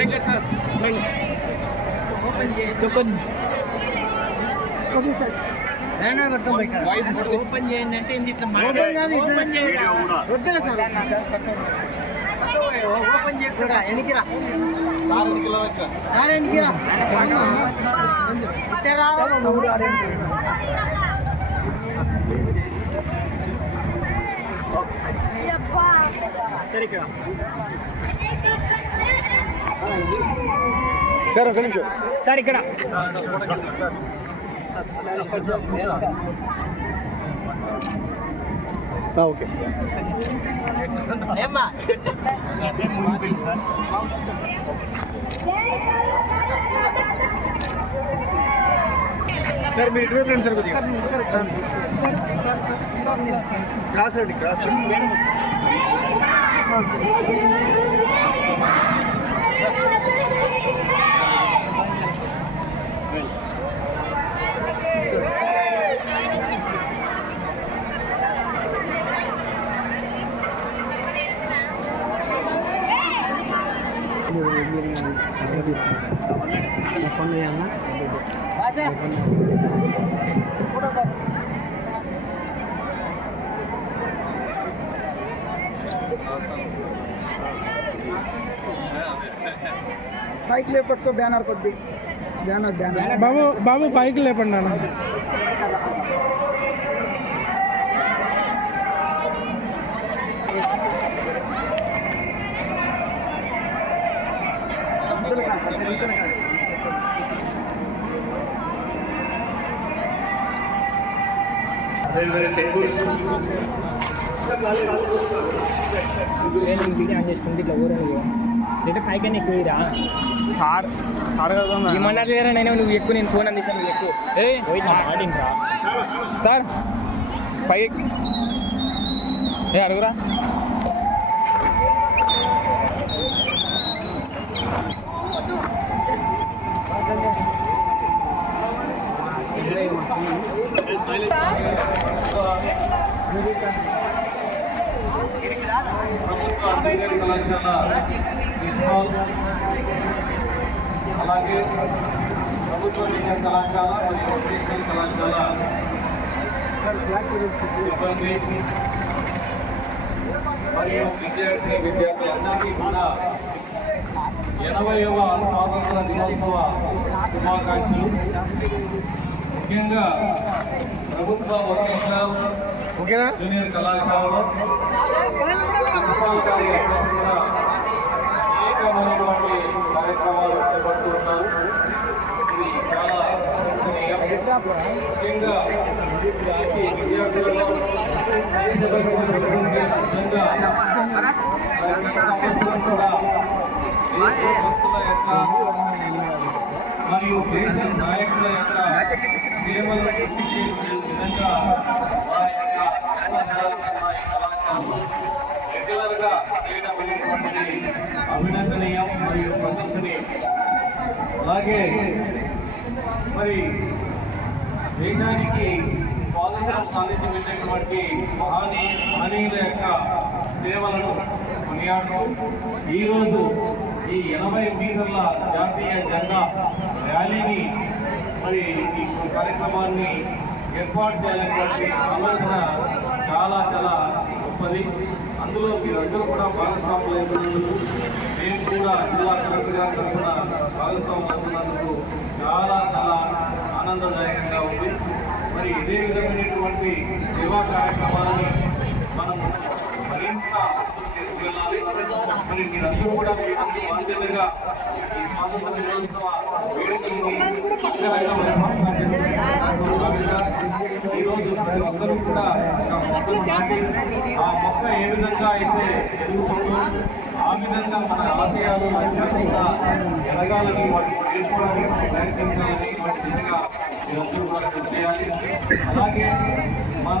Okay sir open చేయండి అంటే వద్దా సార్ ఓపెన్ చేయకుండా ఎన్నికిరా సార్ ఎన్నికిరా సార్ ఇక్కడ ఓకే సార్ మీరు ఇటువైపు రండి సార్ సార్ క్రాస్ రండి క్రాస్ ఫోన్ చేయాలా బైక్ లేపట్టుకో బ్యానర్ కొద్ది బ్యానర్ బాబు బైక్ లేపండి నాన్న చేసుకుంటే ఇట్లా ఊరే అంటే పైకన్నా ఎక్కువ సార్ ఏమన్నారు లేరా నేను నువ్వు ఎక్కువ నేను ఫోన్ అందిస్తాను నువ్వు ఎక్కువ సార్ పై అడుగురా అలాగే ప్రభుత్వ డిగ్రీ కళాశాల మరియు వొకేషనల్ కళాశాల సిబ్బంది మరియు విద్యార్థులందరికీ కూడా 80వ స్వాతంత్ర దినోత్సవ శుభాకాంక్షలు. ముఖ్యంగా ప్రభుత్వ వొకేషనల్ జూనియర్ కళాశాలలో అనేకమైనటువంటి కార్యక్రమాలు చేపడుతూ ఉన్నారు. ఇది చాలా ముఖ్యంగా విద్యార్థులలో కూడా దేశభక్తుల యొక్క మరియు దేశ నాయకుల యొక్క సేవలు గుర్తించే విధంగా రెగ్యులర్గా చేయడం అనేటువంటిది అభినందనీయం మరియు ప్రశంసనీయం. అలాగే మరి దేశానికి స్వాతంత్రం సాధించినటువంటి మహనీయుల యొక్క సేవలను కొనియాడుతూ ఈరోజు ఈ 80 మీటర్ల జాతీయ జెండా ర్యాలీని మరి ఈ కార్యక్రమాన్ని ఏర్పాటు చేయాలనేటువంటి ఆలోచన చాలా చాలా గొప్పది. అందులో మీరందరూ కూడా భాగస్వాములు అవుతున్నందుకు, మేము కూడా జిల్లా కలెక్టర్ గారి తరఫున భాగస్వాములు అవుతున్నందుకు చాలా చాలా ఆనందదాయకంగా ఉంది. మరి ఇదే విధమైనటువంటి సేవా కార్యక్రమాలను మనం మరింత తీసుకువెళ్ళాలి. మరి మీరందరూ కూడా మీ వంతు బాధ్యతగా ఈ స్వాతంత్ర దినోత్సవ వేడుకల్ని ఈ రోజు ప్రతి ఒక్కరూ కూడా ఆ మొక్క ఏ విధంగా అయితే ఎదుగుతుందో ఆ విధంగా మన ఆశయాలు కూడా ఎదగాలని వాటిని చేసుకోవడానికి ప్రయత్నించాలని వాటి దిశగా మీరందరూ కూడా కృషి చేయాలి. అలాగే మన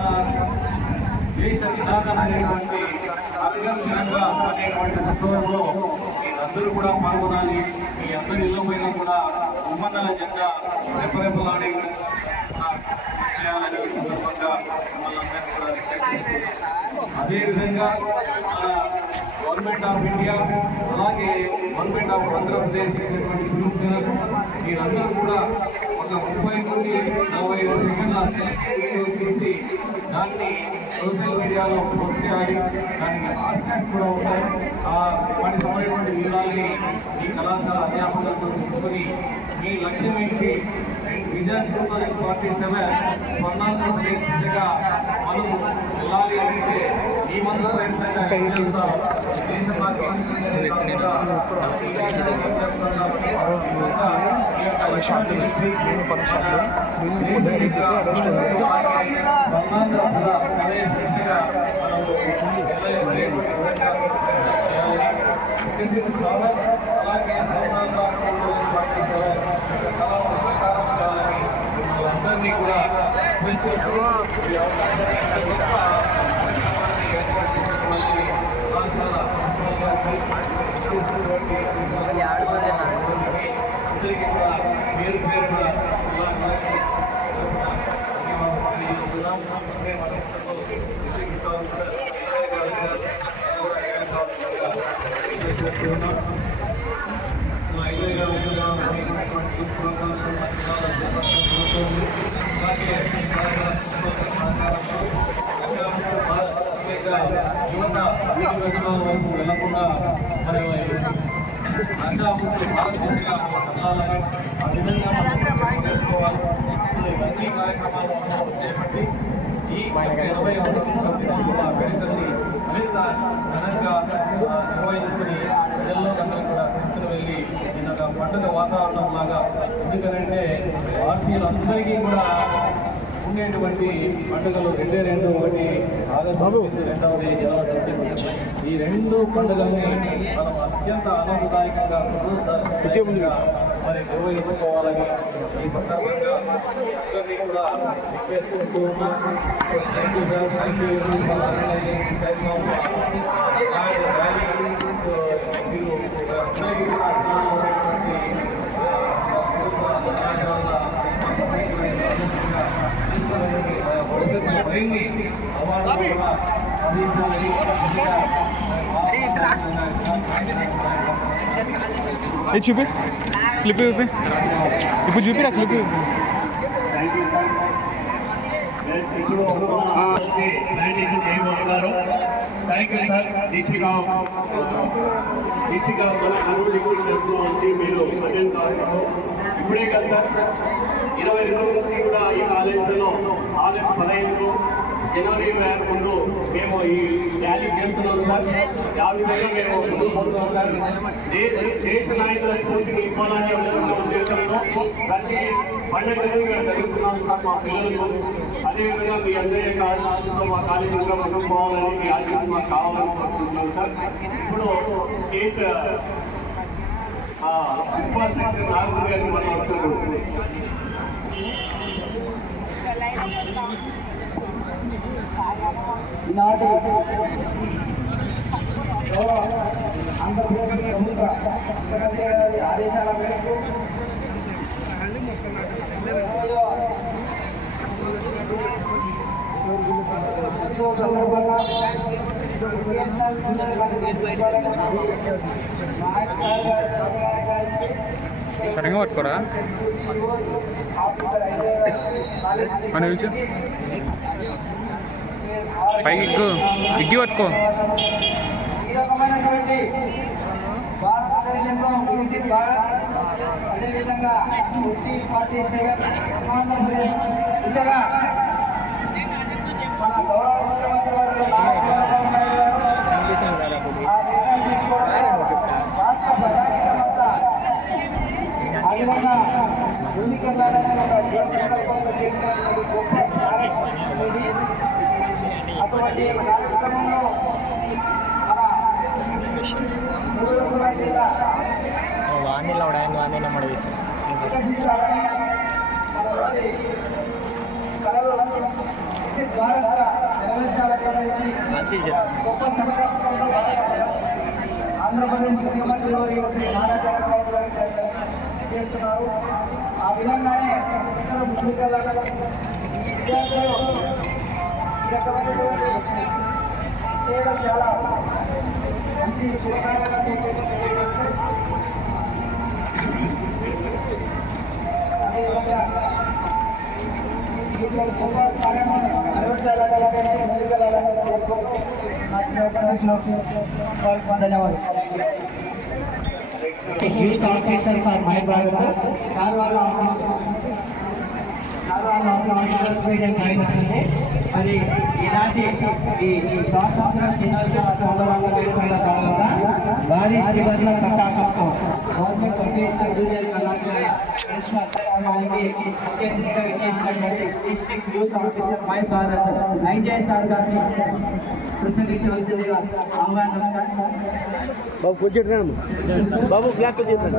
దేశ నినాదమైనటువంటి అభివృద్ధిగా అనేటువంటి ఉత్సవంలో మీరందరూ కూడా పాల్గొనాలి. మీ అందరి ఇళ్ళ పైన కూడా ఉమ్మన్నల జెండా రెపరెపలాడే చేయాలని సందర్భంగా మనందరినీ కూడా రిక్వెస్ట్ చేస్తున్నాం. అదేవిధంగా మన గవర్నమెంట్ ఆఫ్ ఇండియా అలాగే గవర్నమెంట్ ఆఫ్ ఆంధ్రప్రదేశ్ చేసినటువంటి పిలుపులకు మీరందరూ కూడా ఒక 30 నుండి 45 సెకండ్ల వీడియో తీసి దాన్ని సోషల్ మీడియాలో పోస్ట్ చేయాలి. దానికి హాష్ట్యాగ్స్ కూడా ఉంటాయి. వాటి సంబంధించిన వివరాలని ఈ కళాశాల అధ్యాపకులతో తీసుకుని మీ లక్ష్యం ఏంటి విజన్ 2047 స్వర్ణాంధ్రప్రదేశ్ దిశగా మనము వెళ్ళాలి అంటే ఈ మంత్ర ప్రయత్నంగా ఏం చేస్తాం అందరినీ కూడా అందరికీ కూడా పేరు పేరున వెళ్లకుండా మరి భారతదేశంగా ఆ విధంగా మనం చేసుకోవాలి. ఇవన్నీ కార్యక్రమాలు చేపట్టి ఈ 80వ వేడుకల్ని మరింత ఘనంగా నిర్వహించుకుని ప్రజల్లో అందరూ కూడా తీసుకుని వెళ్ళి ఒక పండుగ వాతావరణం లాగా, ఎందుకంటే భారతీయులందరికీ కూడా ఉండేటువంటి పండుగలు రెండు. ఒకటి ఆగస్టు 2వ జనవరి. ఈ రెండు పండుగల్ని మనం అత్యంత ఆనందదాయకంగా మరి నిర్వహించుకోవాలని ఈ సందర్భంగా అందరినీ కూడా చేసుకుంటూ చూపి క్లిప్ చూపి ఇప్పుడు చూపిరా clip. Thank you sir. District of మీరు అటెండ్ కావడం ఇప్పుడే కదా సార్. 22 నుంచి కూడా ఈ కాలేజీలో ఆగస్టు 15 జనవరి 21 మేము ఈ ర్యాలీ చేస్తున్నాం సార్. ఆ విధంగా మేము ముందుకు పోతున్నాం సార్. దేశ నాయకుల స్ఫూర్తిని ఇవ్వాలని ఉద్దేశంతో ప్రతి పండుగలు మేము జరుగుతున్నాం సార్ మా పిల్లలకు. అదేవిధంగా మీ అందరి యొక్క ఆశీస్సులతో మా కాలేజీ ఇంకా ముందుకు పోవాలని మీ ఆశీస్సులు మాకు కావాలని కోరుకుంటున్నాం సార్. ఇప్పుడు స్టేట్ ఇన్ఫ్రాస్ట్రక్చర్ నాగూర్ గారిని మనం వస్తున్నాం. ఈనాటి ఆంధ్రప్రదేశ్ ప్రభుత్వ ముఖ్యమంత్రి గారి ఆదేశాల మేరకు సందర్భంగా సరిగా పట్టుకోరా అని పిలిచు పైకి ఇగ్గి పట్టుకో. ఈ రకమైనటువంటి భారతదేశంలో వికసిత్ భారత్, అదేవిధంగా 2047 ఆంధ్రప్రదేశ్ దిశగా మన గౌరవ ముఖ్యమంత్రి వారు విధంగా ముందుకెళ్ళాలని ఒక దృఢ సంకల్పంతో చేసినటువంటి గొప్ప కార్యక్రమం ఇది. అటువంటి కార్యక్రమంలో మన నెల్లూరు జిల్లా వాణిలో వాణి నెంబర్ చేస్తాం వికసించాలని మనలోని కళలు విసిట్ ద్వారంగా నెరవేర్చాలనేసి గొప్ప సంకల్పంతో ఆంధ్రప్రదేశ్ ముఖ్యమంత్రి శ్రీ నారా చంద్రబాబు గారు చేస్తున్నారు. ఆ విధంగానే ఇతర ముందుకెళ్ళాలి. విద్యార్థులు ఈ రకమైనటువంటి చేయడం చాలా మంచి శుభకార్యంగా తెలియజేస్తారు. అదేవిధంగా youth officer for my Bharat sir వాళ్ళ మరి ఇలాంటి ఈ స్వాతంత్ర దినోత్సవ సందర్భంగా పేర్కొన్న కారణంగా భారీ త్రివర్ణ పతాకంతో గవర్నమెంట్ ఒకేషనల్ జూనియర్ కళాశాల ప్రిన్సిపల్ కార్యాలయానికి ముఖ్య అతిథిగా విచ్చేసినటువంటి district youth officer my Bharat ఐజయ్ సార్ గారిని ప్రసంగించవలసిందిగా ఆహ్వానం సార్. బాబు కూర్చోండి బాబు బ్లాక్ కూర్చోండి.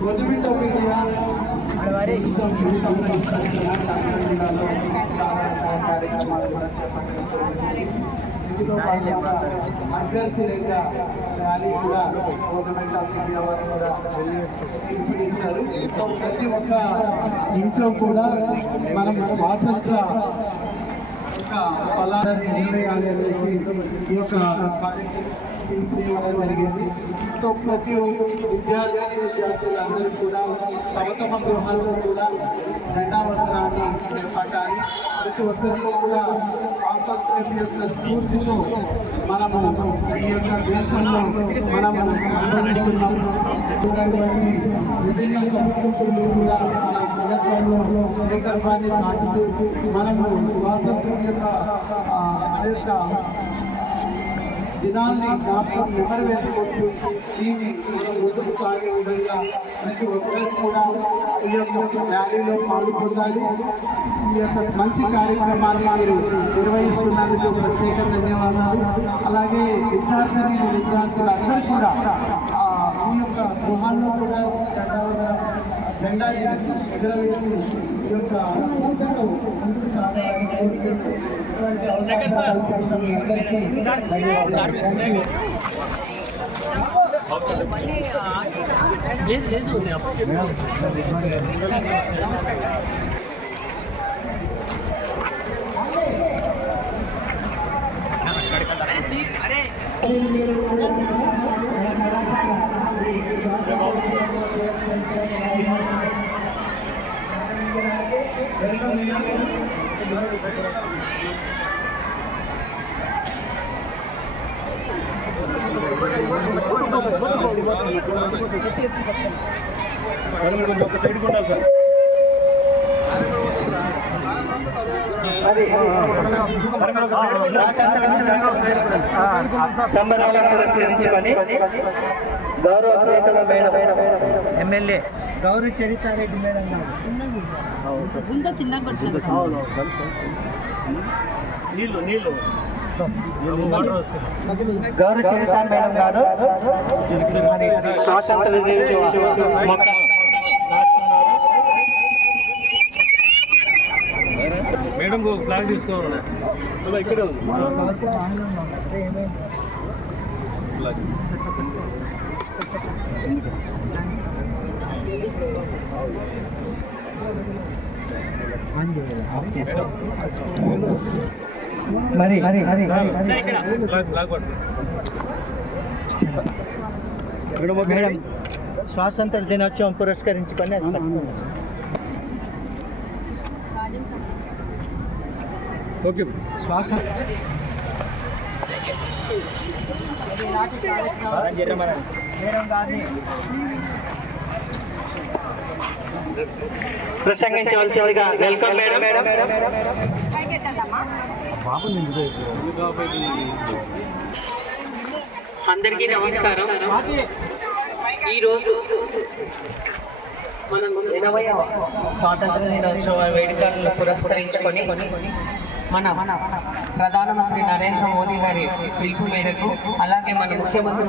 గవర్నమెంట్ ఆఫ్ ఇండియా కార్యక్రమాలు కూడా అంతర్జాతీయంగా ర్యాలీ కూడా గవర్నమెంట్ ఆఫ్ ఇండియా వారు కూడా పిలుపునిచ్చారు. ప్రతి ఒక్క ఇంట్లో కూడా మనం స్వాతంత్ర ఫలాన్ని నిర్ణయాలు అనేది ఈ యొక్క ఇవ్వడం జరిగింది. సో ప్రతి విద్యార్థులందరూ కూడా తమ తమ గృహాల్లో కూడా జెండా వందనాన్ని చేపట్టాలి. ప్రతి ఒక్కరిలో కూడా స్వాతంత్ర్యం యొక్క స్ఫూర్తితో మనము ఈ యొక్క దేశంలో మనము ఆనందిస్తున్నాము. విభిన్న సంస్కృతులు కూడా మన ప్రజల్లో ఏకత్వాన్ని చాటుతూ మనము స్వాతంత్ర్యం యొక్క ఆ యొక్క దినాన్ని జ్ఞాపకం నెరవేర్చుకుంటూ దీన్ని ముందుకు సాగే విధంగా ప్రతి ఒక్కరు కూడా ఈ యొక్క ర్యాలీలో పాల్గొనాలి. ఈ యొక్క మంచి కార్యక్రమాన్ని మీరు నిర్వహిస్తున్నందుకు ప్రత్యేక ధన్యవాదాలు. అలాగే విద్యార్థులందరూ కూడా ఈ యొక్క గృహాల్లో కూడా జెండా ఎగరవేసి ఈ యొక్క ముందుకు సాగాలని కోరుకుంటూ ఇటువంటి అవకాశాలు కల్పించిన మీ అందరికీ ధన్యవాదాలు. సంబరాలను పురస్కరించుకొని గౌరవ ప్రియతమ మేడం ఎమ్మెల్యే గౌరవ చరితారెడ్డి మేడం గౌరవ చరిత మేడం గారు స్వాతంత్ర దినోత్సవ మేడం ఫ్లాగ్ తీసుకోవాలి ఇక్కడ మరి మేడం స్వాతంత్ర దినోత్సవం పురస్కరించుకొని ఓకే స్వాతంత్ర మేడం గారిని ప్రసంగించవలసిందిగా వెల్కమ్ మేడం. అందరికీ నమస్కారం. ఈరోజు మనం 80వ స్వాతంత్ర దినోత్సవ వేడుకలను పురస్కరించుకొని మన ప్రధానమంత్రి నరేంద్ర మోదీ గారి పిలుపు మేరకు, అలాగే మన ముఖ్యమంత్రి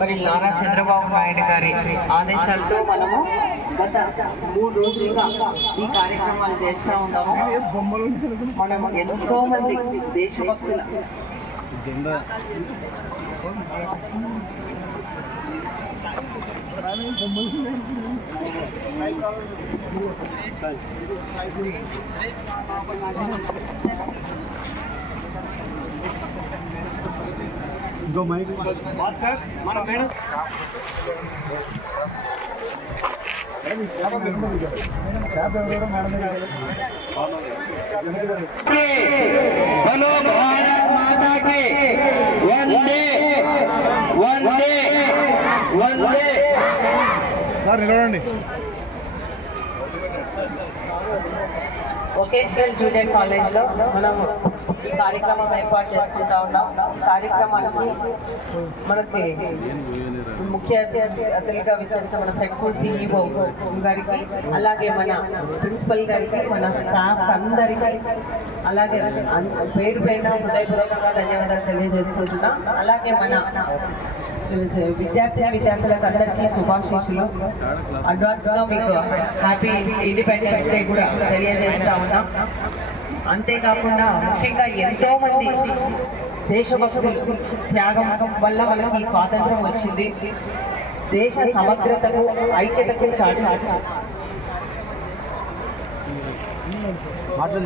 మరి నారా చంద్రబాబు నాయుడు గారి ఆదేశాలతో మనము గత 3 రోజులుగా ఈ కార్యక్రమాలు చేస్తూ ఉన్నాము. మనం ఎంతో మంది దేశభక్తుల మన మేడం बोलो भारत माता की वंदे वंदे वंदे. సార్ నిలబడండి. వొకేషనల్ జూనియర్ కాలేజ్లో మనము ఈ కార్యక్రమం ఏర్పాటు చేసుకుంటా ఉన్నాం. ఈ కార్యక్రమానికి మనకి ముఖ్య అతిథిగా విచ్చేసిన మన సెక్యూర్ సిఇఓ గారికి, అలాగే మన ప్రిన్సిపల్ గారికి, మన స్టాఫ్ అందరికీ, అలాగే పేరు పేరున హృదయపూర్వకంగా ధన్యవాదాలు తెలియజేసుకుంటున్నాం. అలాగే మన విద్యార్థులకు అందరికీ శుభాశీస్సులు. అడ్వాన్స్గా మీకు హ్యాపీ ఇండిపెండెన్స్ డే కూడా తెలియజేస్తా ఉన్నాం. అంతేకాకుండా ముఖ్యంగా ఎంతో మంది దేశభక్తులు త్యాగం వల్ల మనకి ఈ స్వాతంత్రం వచ్చింది. దేశ సమగ్రతకు ఐక్యతకు చాటు भारत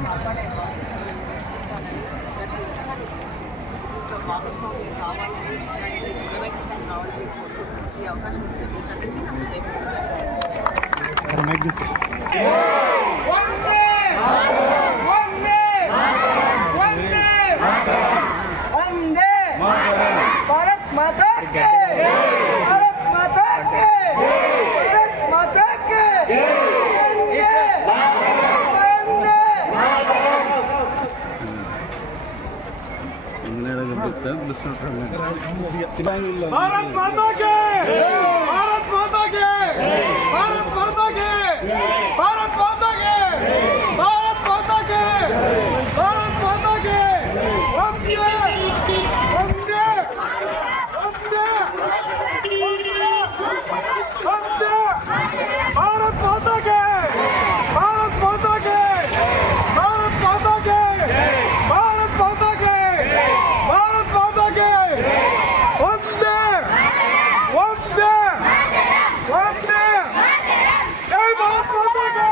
माता के, भारत माता के, भारत माता के, वंदे वंदे. भारत माता के, भारत माता के, भारत माता के, भारत माता के, भारत माता के, भारत माता के, वंदे वंदे वंदे वंदे. भारत माता के, भारत माता के, भारत माता के, भारत माता के, भारत माता के, वंदे वंदे वंदे. जय भारत माता के.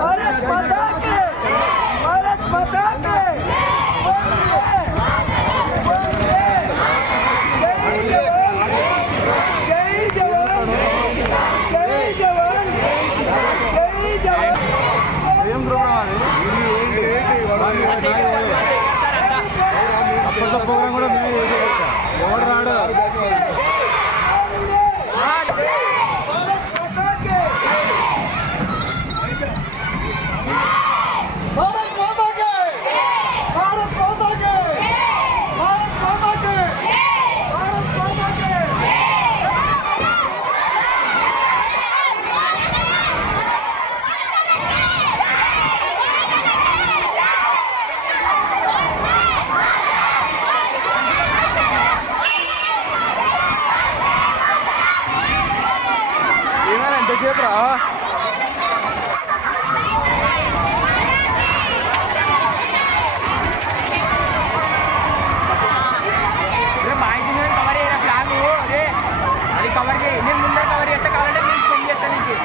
भारत माता की भारत माता की जय जवान जय जवान जय जवान ప్రోగ్రామ్ కూడా ఎవరు రాడు ఎంతసేపురా కవర్ చేయరా ఫ్లాగ్ అదే అది కవర్ చేయి నేను ముందర కవర్ చేస్తే కావాలంటే నేను సెండ్ చేస్తాను నీకు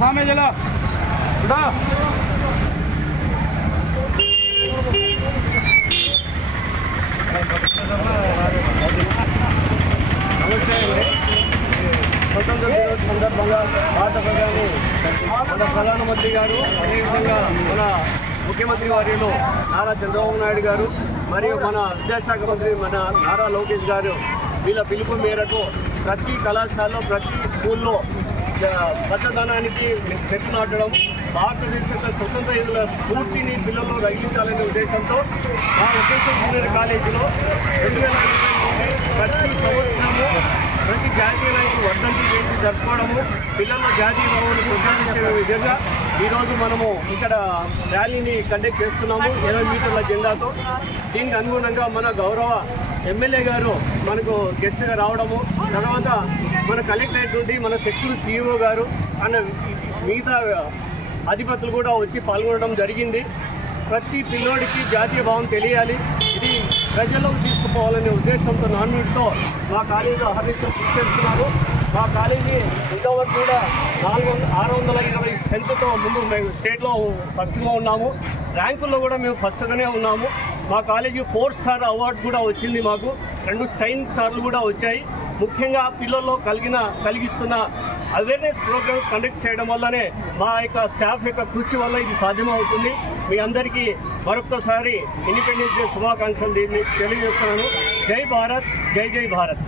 सामने चलो उठा స్వతంత్ర దినోత్సవ సందర్భంగా భారత ప్రధాని మన ప్రధానమంత్రి గారు అదేవిధంగా మన ముఖ్యమంత్రి వర్యులు నారా చంద్రబాబు నాయుడు గారు మరియు మన విద్యాశాఖ మంత్రి మన నారా లోకేష్ గారు వీళ్ళ పిలుపు మేరకు ప్రతి కళాశాలలో ప్రతి స్కూల్లో పచ్చదనానికి చెట్లు నాటడం భారతదేశ స్వతంత్ర యుద్ధుల స్ఫూర్తిని పిల్లల్లో రగిలించాలనే ఉద్దేశంతో మా వొకేషనల్ జూనియర్ కాలేజీలో 2020 ప్రతి సంవత్సరము ప్రతి జాతీయ నాయకులు వర్ధంతి జయంతి జరుపుకోవడము పిల్లల్లో జాతీయ భావాన్ని ప్రోత్సహించే విధంగా ఈరోజు మనము ఇక్కడ ర్యాలీని కండక్ట్ చేస్తున్నాము 20 మీటర్ల జెండాతో. దీనికి అనుగుణంగా మన గౌరవ ఎమ్మెల్యే గారు మనకు గెస్ట్గా రావడము, తర్వాత మన కలెక్టరేట్ నుండి మన సెక్యూర్ CEO గారు అన్న మిగతా అధిపతులు కూడా వచ్చి పాల్గొనడం జరిగింది. ప్రతి పిల్లోడికి జాతీయ భావం తెలియాలి, ఇది ప్రజల్లోకి తీసుకుపోవాలనే ఉద్దేశంతో నాన్వీడ్తో మా కాలేజీలో అహర్నిశలు కృషి చేస్తున్నారు. మా కాలేజీ ఇంతవరకు కూడా 620 స్ట్రెంత్తో ముందు మేము స్టేట్లో ఫస్ట్గా ఉన్నాము. ర్యాంకుల్లో కూడా మేము ఫస్ట్గానే ఉన్నాము. మా కాలేజీ 4 స్టార్ అవార్డు కూడా వచ్చింది. మాకు 2 స్టైన్ స్టార్లు కూడా వచ్చాయి. ముఖ్యంగా పిల్లల్లో కలిగిస్తున్న అవేర్నెస్ ప్రోగ్రామ్స్ కండక్ట్ చేయడం వల్లనే మా యొక్క స్టాఫ్ యొక్క కృషి వల్ల ఇది సాధ్యమవుతుంది. మీ అందరికీ మరొక్కసారి ఇండిపెండెన్స్ డే శుభాకాంక్షలు తెలియజేస్తున్నాను. జై భారత్, జై జై భారత్.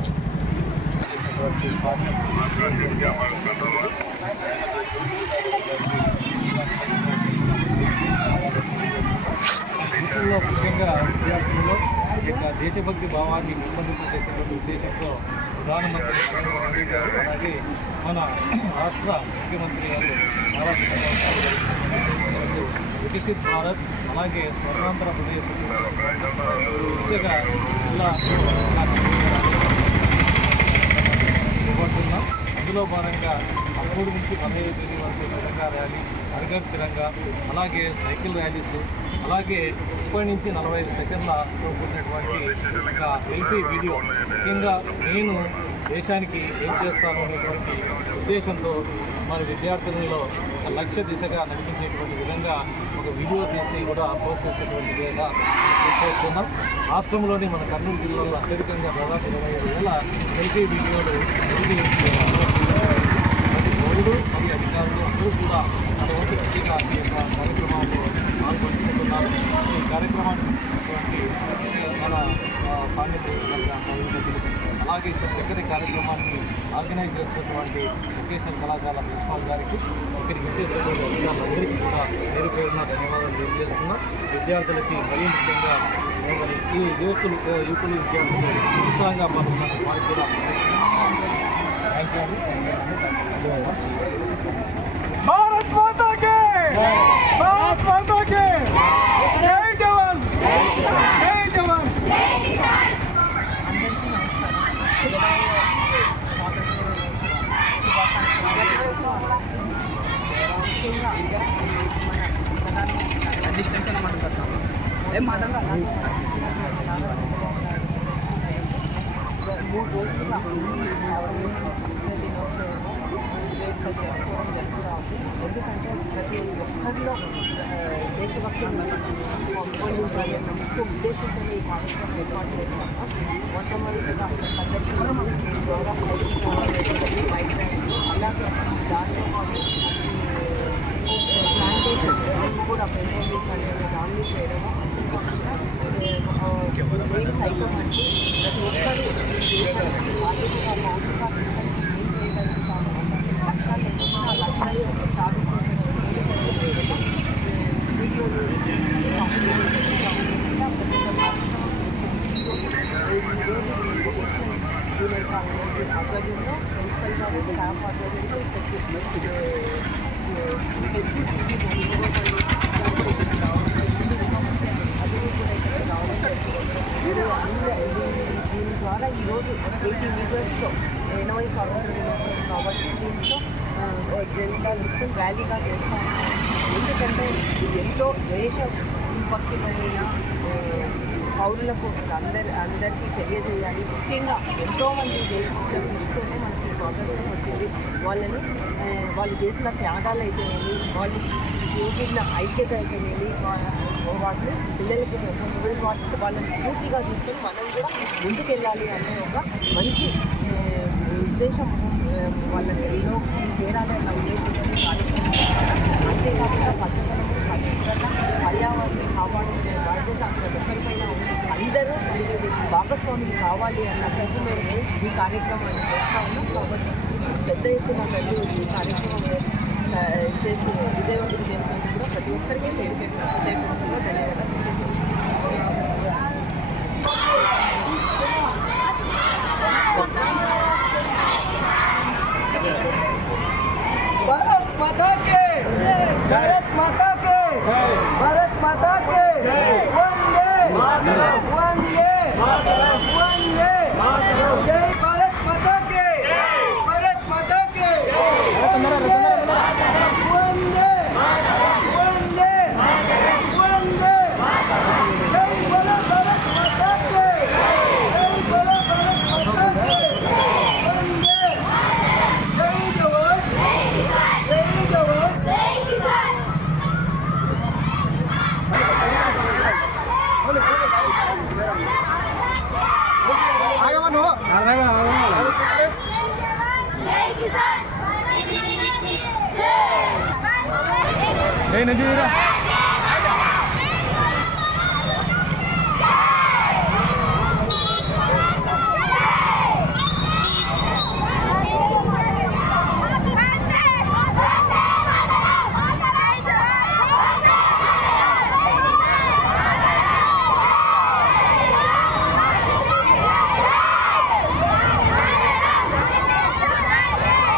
ముఖ్యంగా విద్యార్థుల్లో ఈ యొక్క దేశభక్తి భావాన్ని పెంపొందించేసేటువంటి ఉద్దేశంతో ప్రధానమంత్రి నరేంద్ర మోడీ గారు అలాగే మన రాష్ట్ర ముఖ్యమంత్రి గారు నారా చంద్రబాబు గారు వికసిత్ భారత్ అలాగే స్వర్ణాంధ్రప్రదేశ్ దిశగా జిల్లా చేపడుతున్నాం. అందులో భాగంగా 13 నుంచి 15 తేదీ వరకు తిరంగా ర్యాలీ, హర్ఘర్ తిరంగా, అలాగే సైకిల్ ర్యాలీస్, అలాగే 30 నుంచి 45 సెకండ్లతో కూడినటువంటి ఒక సెల్ఫీ వీడియో. ముఖ్యంగా నేను దేశానికి ఏం చేస్తాను అనేటువంటి ఉద్దేశంతో మరి విద్యార్థులలో ఒక లక్ష్య దిశగా నడిపించేటువంటి విధంగా ఒక వీడియో తీసి కూడా పోస్ట్ చేసేటువంటి విధంగా చేస్తున్నాం. రాష్ట్రంలోని మన కర్నూలు జిల్లాలో అత్యధికంగా దాదాపు 25,000 సెల్ఫీ వీడియోలు ప్రతి పౌరుడు మరియు అధికారులు అందరూ కూడా మన వంతు గట్టిగా ఈ యొక్క కార్యక్రమాల్లో పాల్గొంటున్నారు. ఈ కార్యక్రమాన్ని మన పాండిత్య అలాగే ఇంత చక్కటి కార్యక్రమాన్ని ఆర్గనైజ్ చేస్తున్నటువంటి వొకేషనల్ కళాశాల ప్రిన్సిపాల్ గారికి, ఇక్కడికి ఇచ్చేసేటువంటి అధికారులందరికీ కూడా పేరు పేరున ధన్యవాదాలు తెలియజేస్తున్నాం. విద్యార్థులకి మరీ ముఖ్యంగా ఈ యువకులు విద్యార్థులు ఉత్సాహంగా పాల్గొన్న వారికి కూడా भारत माता के भारत माता के जय जवान जय जवान ఏం మాట్లాడాలి మూడు రోజులు ఎందుకంటే ప్రతి ఒక్కరిలో దేశభక్తులు పెంపొందించాలి అన్న ముఖ్య ఉద్దేశంతో ఈ కార్యక్రమం ఏర్పాటు చేస్తాము. మొట్టమొదటిగా ద్వారా అలాగే దాంతో పాటు ప్లాంటేషన్ కూడా పెంపొందించాలి అనే దాన్ని చేయడము మెయిన్ సైతం అంటే ప్రతి ఒక్కరు ఆర్థిక పౌష్టికాలు ఏం చేయగలుగుతాము లక్ష్యాలు సాధించాలని వీడియోలు జూనియర్ కాలేజ్ ఆధ్వర్యంలో ప్రిన్సిపల్ గారు స్టాఫ్ ఆధ్వర్యంలో దీని ద్వారా ఈరోజు 80 మీటర్స్లో 80 స్వాతంత్ర దినోత్సవం కాబట్టి దీంట్లో జెండా తీసుకుని ర్యాలీగా చేస్తాము. ఎందుకంటే ఎంతో దేశభక్తులైన పౌరులకు అందరికీ తెలియజేయాలి. ముఖ్యంగా ఎంతోమంది దేశభక్తులు తీసుకుంటే మనకి స్వాతంత్రం వచ్చింది. వాళ్ళు చేసిన త్యాగాలు అయితేనేమి, వాళ్ళు చూపిన ఐక్యత అయితేనేమి, వాటిని పిల్లలకి వాళ్ళని స్ఫూర్తిగా తీసుకొని మనం కూడా ముందుకెళ్ళాలి అనే ఒక మంచి ఉద్దేశం వాళ్ళని ఎన్నో చేరాలి అన్న ఉద్దేశంతో కార్యక్రమం. అంతేకాకుండా పచ్చదనము పరిశుభ్రత పర్యావరణం కాపాడుకునే బాధ్యత ప్రతి ఒక్కరిపైన అందరూ భాగస్వాములు కావాలి అన్న ప్రతి మేరకు ఈ కార్యక్రమాన్ని చేస్తూ ఉన్నాం. కాబట్టి పెద్ద ఎత్తున ప్రజలు ఈ కార్యక్రమం చేసి విజయవంతం చేసినందుకు కూడా ప్రతి ఒక్కరికి హృదయపూర్వకంగా ధన్యవాదాలు. भारत माता के भारत माता के भारत माता के वंदे वंदे वंदे जय भारत माता के भारत माता के वंदे वंदे वंदे वंदे जय बोलो भारत माता के जय बोलो भारत माता के वंदे जय जवान जय जवान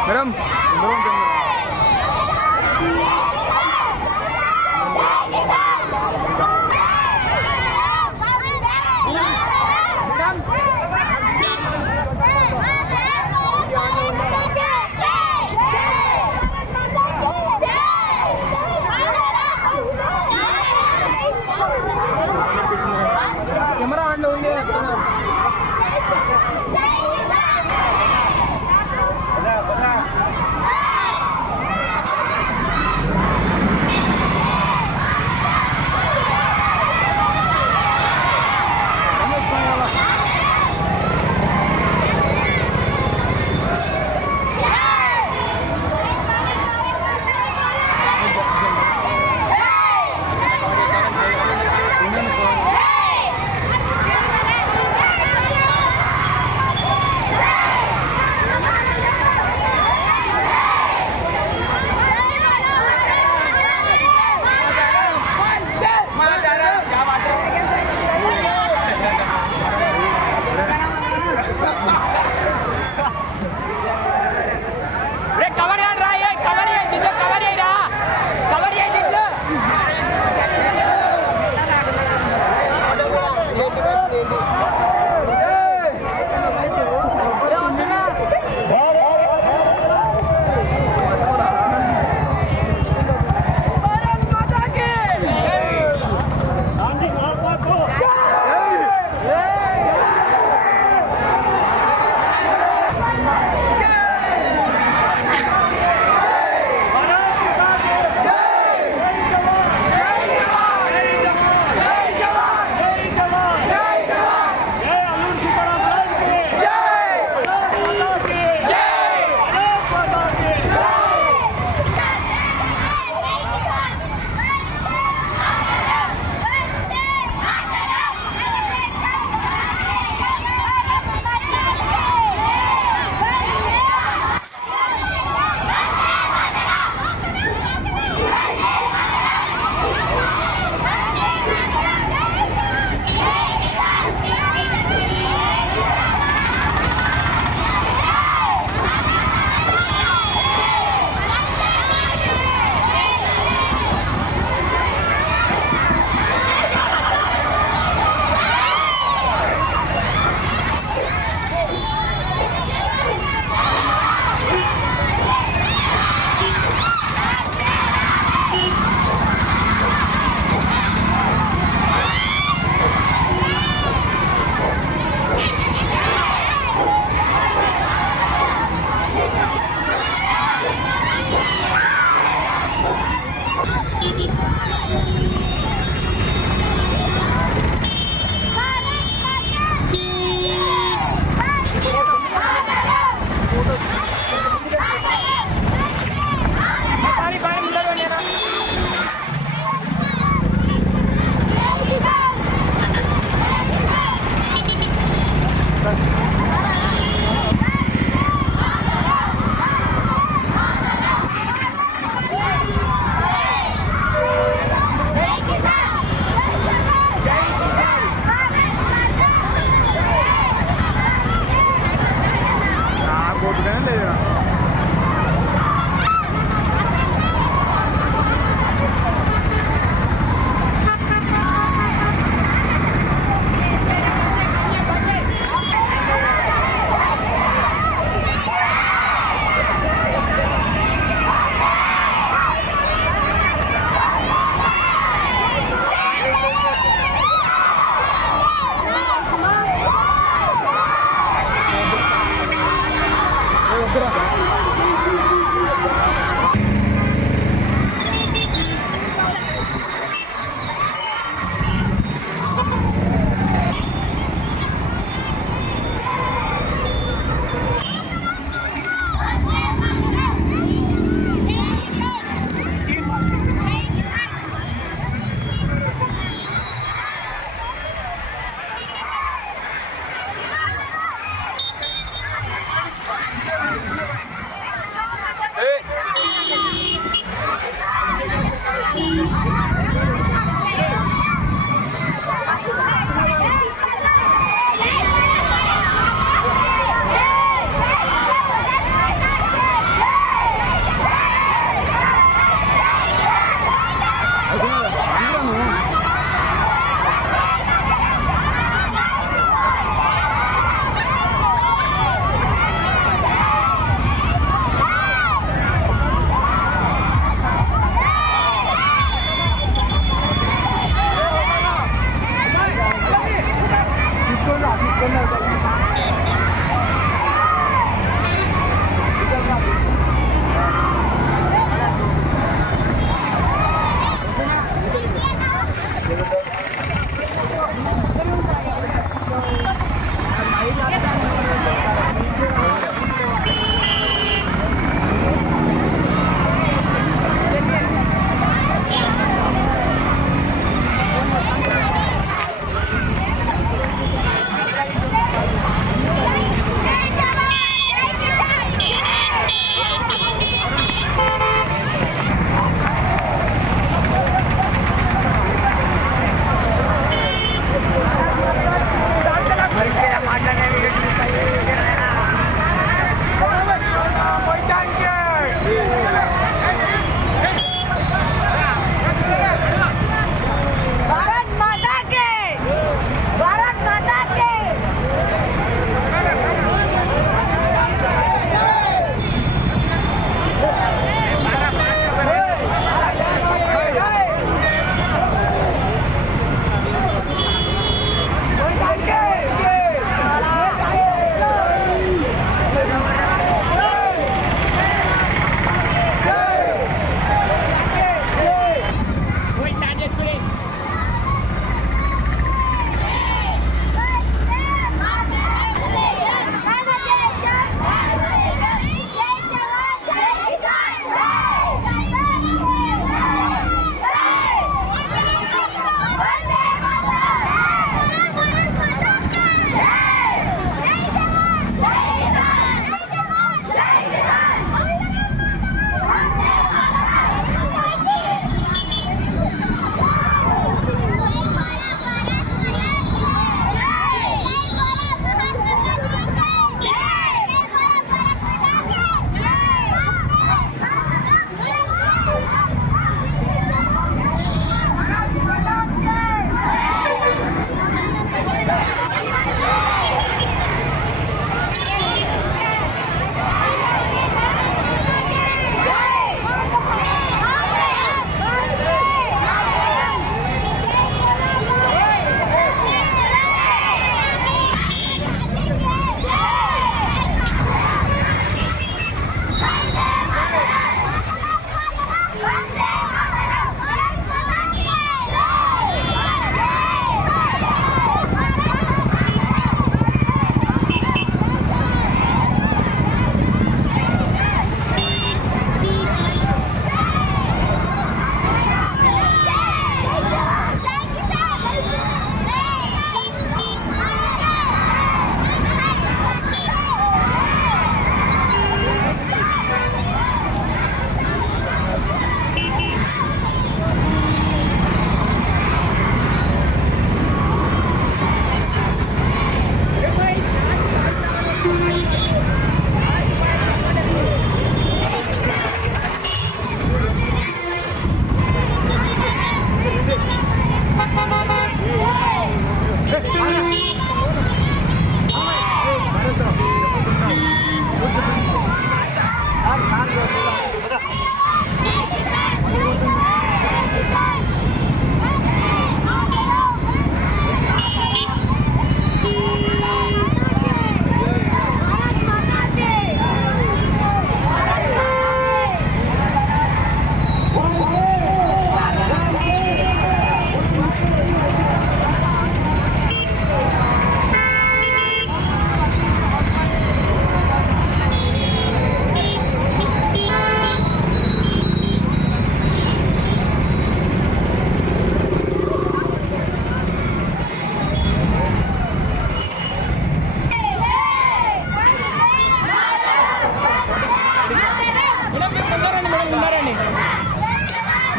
మేడం కెమెరా ఆన్లో ఉంది.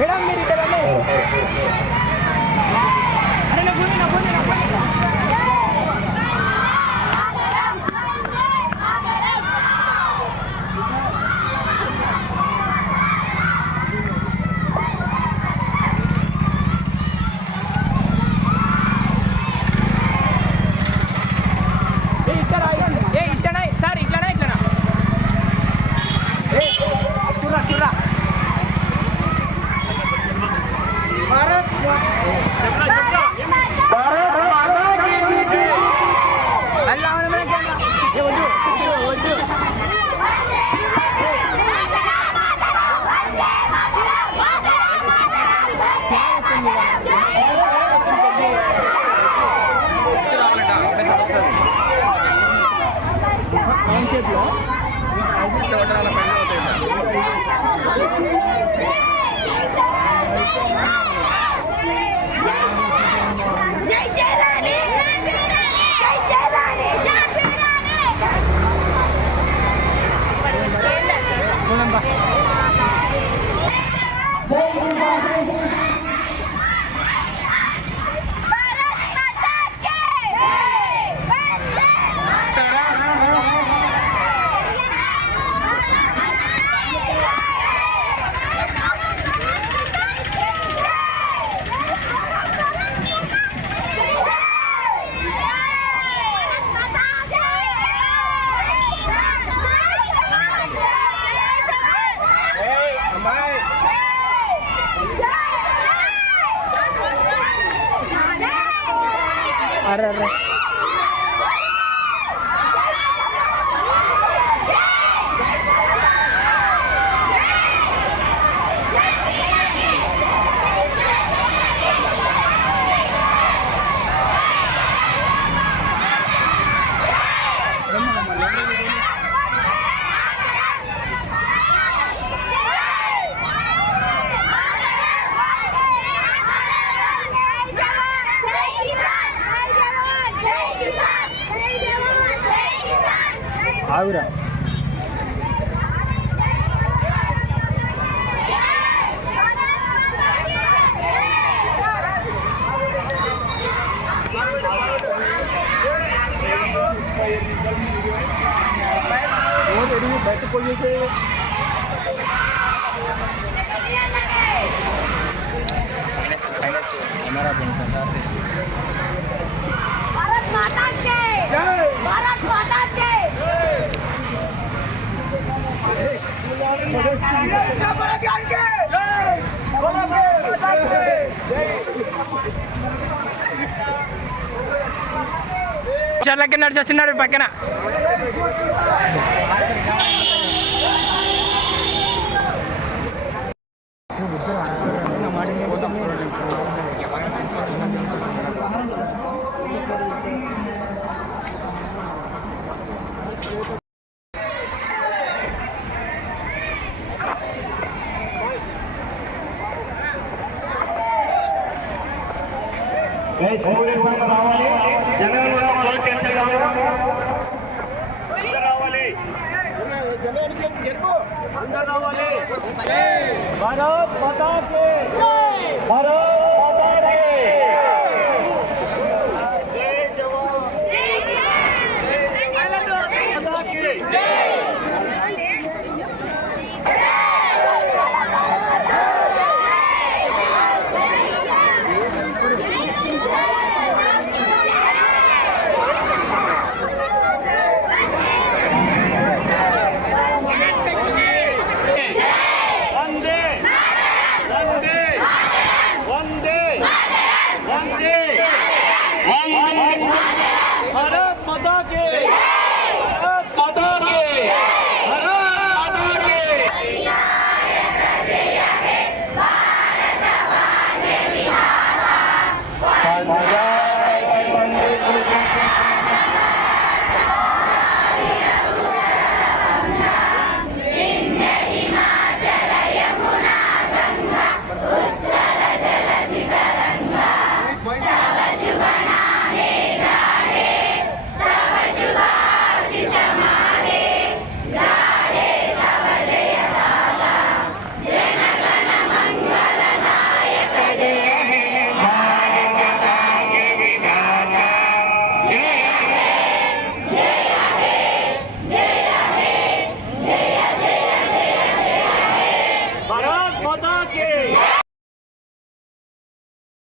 మేడం మీరు ఇక్కడ రండి. అరే నా పోనీ ఇట్లనా సార్ ఇట్లనా చూరా కాన్సెప్ట్లో అరే ఆగురా బయట పోయేసే भारत माता के भारत माता के చర్లకి నడిచేస్తున్నాడు పక్కన రావాలి జనాలు కూడా క్లోజ్ చేసేయాలి భారత్ మాతా కే భారత్ మాతా కే जय जवान మాతా కే भारत माता के माता के भारत माता के की